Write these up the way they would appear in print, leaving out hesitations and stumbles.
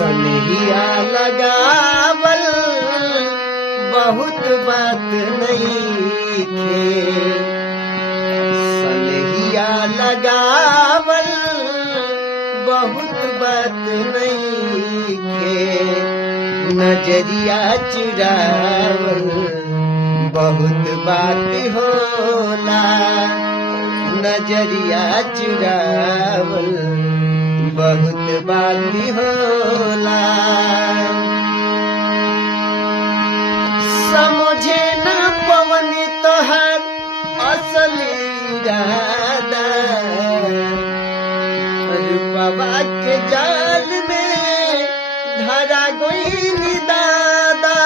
सनहिया लगावल बहुत बात नहीं खे। सनहिया लगावल बहुत बात नहीं खे। नजरिया चुरावल बहुत बात होला। नजरिया चुरावल बहुत बात होला। समझे न पवनी तोहर असली इरादा। रूपवा के जाल में धरा गई दादा।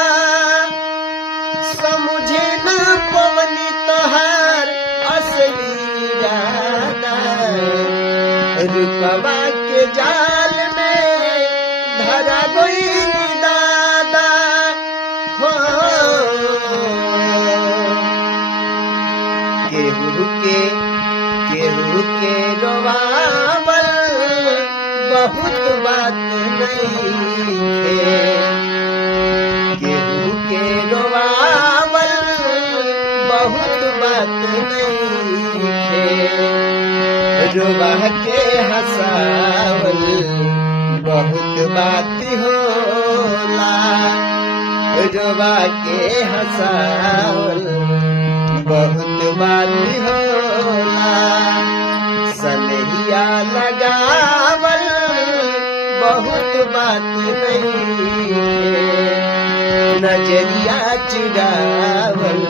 समझे न पवनी तोहर असली इरादा। रूपवा के जाल में धरा गई दादा। हो केहू के रोवावल बहुत बात नहीं खे। केहू के रोवावल बहुत बात नहीं खे। रोवा के हंसावल बहुत बात होला। रोवा के हंसावल बहुत बात होला। सनहिया लगावल बहुत बात नहीं खे। नजरिया चुरावल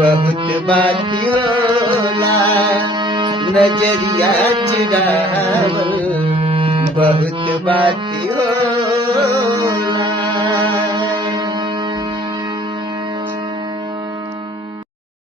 बहुत बात होला। नजरिया चुरावल बहुत बात होला।